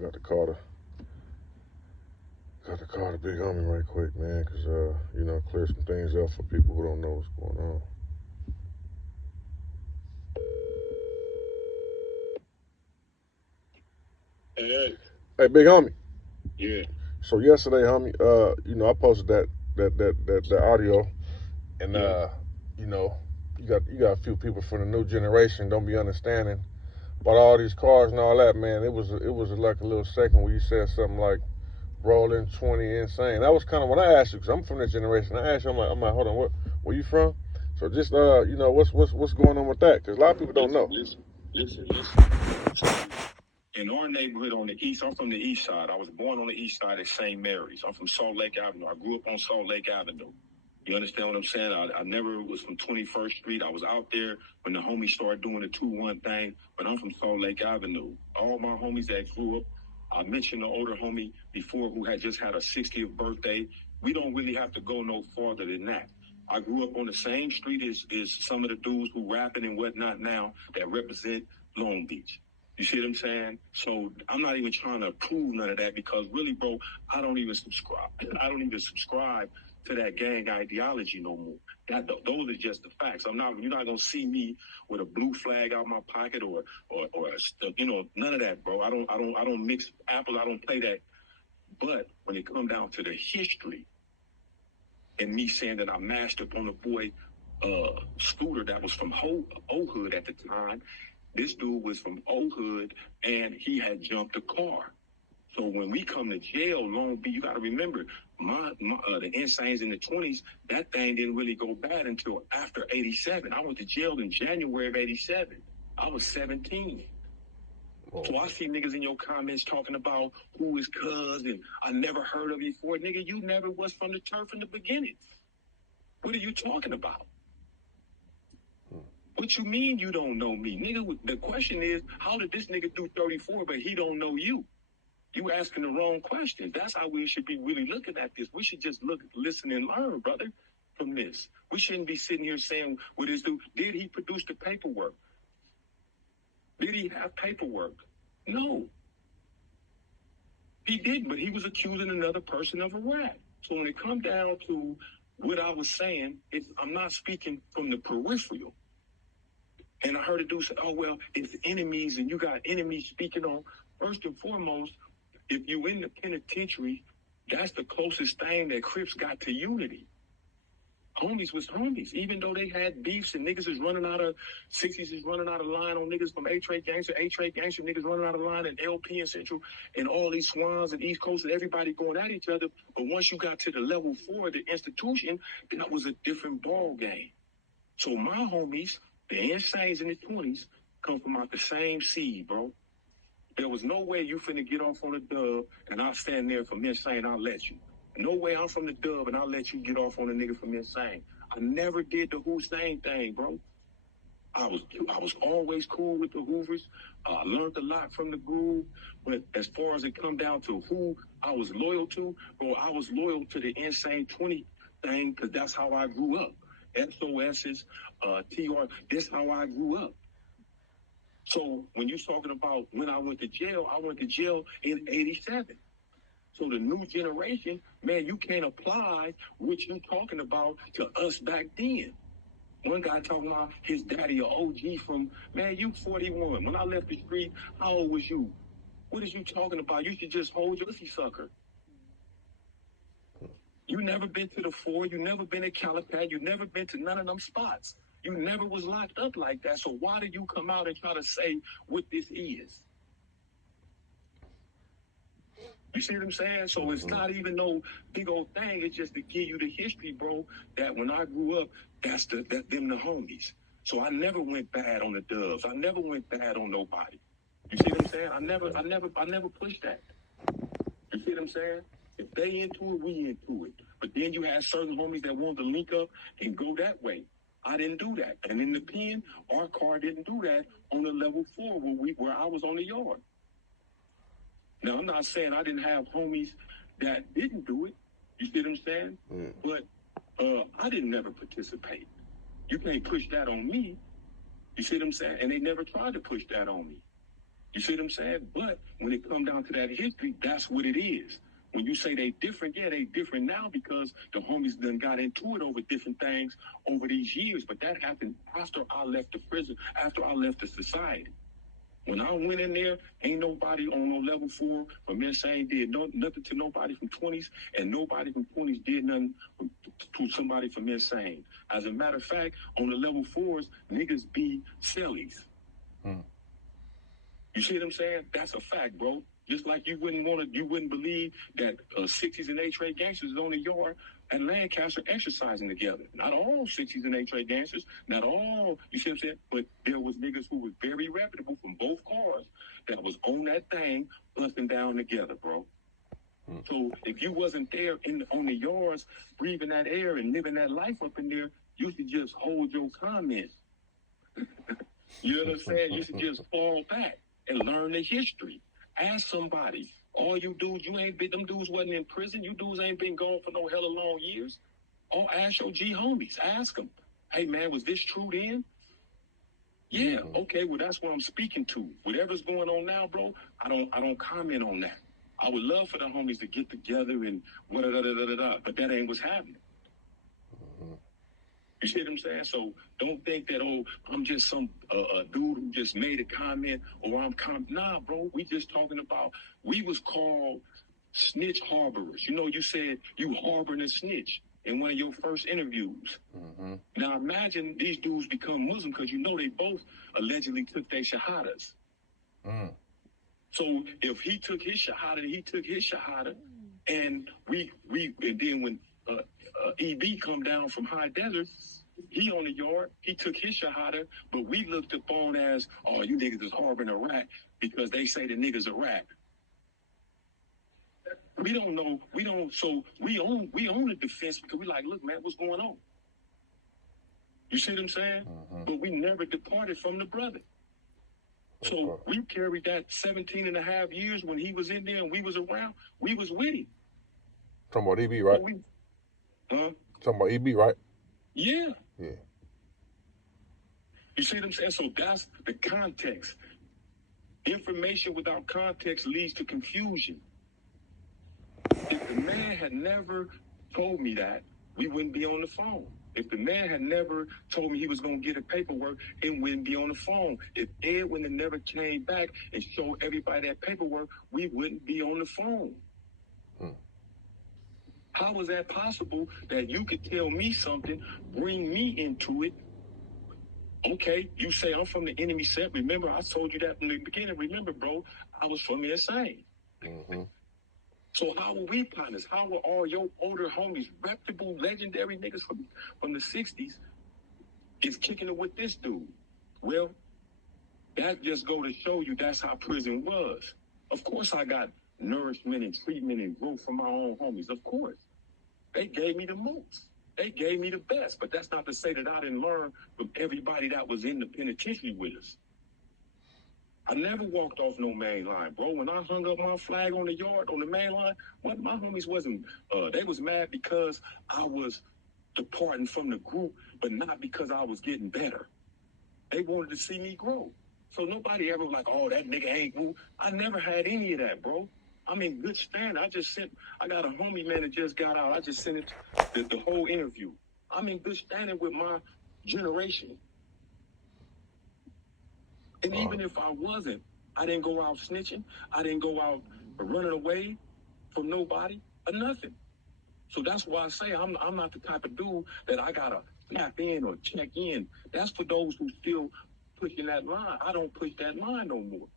got to call the big homie right quick, man, cause clear some things up for people who don't know what's going on. Hey, Hey, big homie. yeah, So yesterday, homie, I posted that audio, and yeah. you know, you got a few people from the new generation don't be understanding about all these cars and all that, man. It was like a little second where you said something like rolling 20 insane. That was kind of when I asked you, because I'm from this generation. I asked you, I'm like, hold on, where you from? So just what's going on with that? Because a lot of people don't Listen, know. listen, listen. So, in our neighborhood on the east, I'm from the east side. I was born on the east side at St. Mary's. I'm from Salt Lake Avenue. I grew up on Salt Lake Avenue. You understand what I'm saying? I never was from 21st Street. I was out there when the homies started doing the 2-1 thing, but I'm from Salt Lake Avenue. All my homies that grew up, I mentioned the older homie before who had just had a 60th birthday. We don't really have to go no farther than that. I grew up on the same street as some of the dudes who rapping and whatnot now that represent Long Beach. You see what I'm saying? So I'm not even trying to prove none of that because really, bro, I don't even subscribe. I don't even subscribe to that gang ideology no more. Those are just the facts. You're not gonna see me with a blue flag out my pocket or none of that, bro. I don't mix apples. I don't play that. But when it come down to the history and me saying that I mashed up on a boy Scooter that was from Old Hood at the time, this dude was from Old Hood and he had jumped a car. So when we come to jail, Long Beach, you got to remember, the insanes in the 20s, that thing didn't really go bad until after 87. I went to jail in January of 87. I was 17. Whoa. So I see niggas in your comments talking about who is cuz and I never heard of you before. Nigga, you never was from the turf in the beginning. What are you talking about? What you mean you don't know me? Nigga, the question is, how did this nigga do 34 but he don't know you? You asking the wrong questions. That's how we should be really looking at this. We should just look, listen, and learn, brother, from this. We shouldn't be sitting here saying, what is dude? Did he produce the paperwork? Did he have paperwork? No. He didn't, but he was accusing another person of a rat. So when it comes down to what I was saying, I'm not speaking from the peripheral. And I heard a dude say, oh, well, it's enemies, and you got enemies speaking on. First and foremost, if you in the penitentiary, that's the closest thing that Crips got to unity. Homies was homies, even though they had beefs and niggas is running out of 60s is running out of line on niggas from A-Trade Gangster, niggas running out of line in LP and Central and all these Swans and East Coast and everybody going at each other. But once you got to the level 4, the institution, that was a different ball game. So my homies, the Insanes in the 20s, come from out the same seed, bro. There was no way you finna get off on a dub and I'll stand there from Insane, I'll let you. No way I'm from the dub and I'll let you get off on a nigga from Insane. I never did the Hussein thing, bro. I was always cool with the Hoovers. I learned a lot from the groove. But as far as it come down to who I was loyal to, bro, I was loyal to the Insane 20 thing because that's how I grew up. SOS's, TR, that's how I grew up. So when you're talking about when I went to jail in 87. So the new generation, man, you can't apply what you're talking about to us back then. One guy talking about his daddy, an OG from, man, you 41. When I left the street, how old was you? What is you talking about? You should just hold your pussy sucker. You never been to the 4. You never been at Calipat. You never been to none of them spots. You never was locked up like that. So why did you come out and try to say what this is? You see what I'm saying? So it's not even no big old thing. It's just to give you the history, bro, that when I grew up, that's them the homies. So I never went bad on the Dubs. I never went bad on nobody. You see what I'm saying? I never pushed that. You see what I'm saying? If they into it, we into it. But then you had certain homies that wanted to link up and go that way. I didn't do that. And in the pen, our car didn't do that on the level 4 where I was on the yard. Now, I'm not saying I didn't have homies that didn't do it. You see what I'm saying? But I didn't never participate. You can't push that on me. You see what I'm saying? And they never tried to push that on me. You see what I'm saying? But when it come down to that history, that's what it is. When you say they different, yeah, they different now because the homies done got into it over different things over these years. But that happened after I left the prison, after I left the society. When I went in there, ain't nobody on no level 4 from insane did nothing to nobody from 20s, and nobody from 20s did nothing to somebody from insane. As a matter of fact, on the level 4s, niggas be sellies. You see what I'm saying? That's a fact, bro. Just like you wouldn't believe that 60s and 8-trade gangsters is on the yard at Lancaster exercising together. Not all 60s and 8-trade gangsters, not all, you see what I'm saying? But there was niggas who was very reputable from both cars that was on that thing, busting down together, bro. So if you wasn't there on the yards, breathing that air and living that life up in there, you should just hold your comments. You know what I'm saying? You should just fall back and learn the history. Ask somebody. All you dudes, them dudes wasn't in prison. You dudes ain't been gone for no hella long years. Or ask your G homies. Ask them. Hey man, was this true then? Yeah, okay, well that's what I'm speaking to. Whatever's going on now, bro, I don't comment on that. I would love for the homies to get together and but that ain't what's happening. You see what I'm saying? So don't think that, oh, I'm just some dude who just made a comment or nah, bro, we just talking about, we was called snitch harborers. You know, you said you harboring a snitch in one of your first interviews. Now imagine these dudes become Muslim because you know they both allegedly took their shahadas. So if he took his shahada, and then when EB come down from High Desert, he on the yard, he took his shahada, but we looked upon as, oh, you niggas is harboring a rat because they say the niggas a rat. We don't know, so we own the defense because we like, look, man, what's going on? You see what I'm saying? But we never departed from the brother. So we carried that 17 and a half years when he was in there and we was around, we was with him. Talking about EB, right? Talking about EB, right? Yeah. Yeah. You see what I'm saying? So that's the context. Information without context leads to confusion. If the man had never told me that, we wouldn't be on the phone. If the man had never told me he was going to get a paperwork, it wouldn't be on the phone. If Edwin had never came back and showed everybody that paperwork, we wouldn't be on the phone. How was that possible that you could tell me something, bring me into it? Okay, you say I'm from the enemy set. Remember, I told you that from the beginning. Remember, bro, I was from insane. So how were we partners? How were all your older homies, reputable, legendary niggas from the 60s, is kicking it with this dude? Well, that just go to show you that's how prison was. Of course I got nourishment and treatment and growth from my own homies. Of course. They gave me the most. They gave me the best. But that's not to say that I didn't learn from everybody that was in the penitentiary with us. I never walked off no main line, bro. When I hung up my flag on the yard, on the main line, my homies wasn't, they was mad because I was departing from the group, but not because I was getting better. They wanted to see me grow. So nobody ever was like, oh, that nigga ain't moved. I never had any of that, bro. I'm in good stand. I got a homie, man, that just got out. I just sent it the whole interview. I'm in good standing with my generation. And even if I wasn't, I didn't go out snitching. I didn't go out running away from nobody or nothing. So that's why I say I'm not the type of dude that I gotta tap in or check in. That's for those who still pushing that line. I don't push that line no more.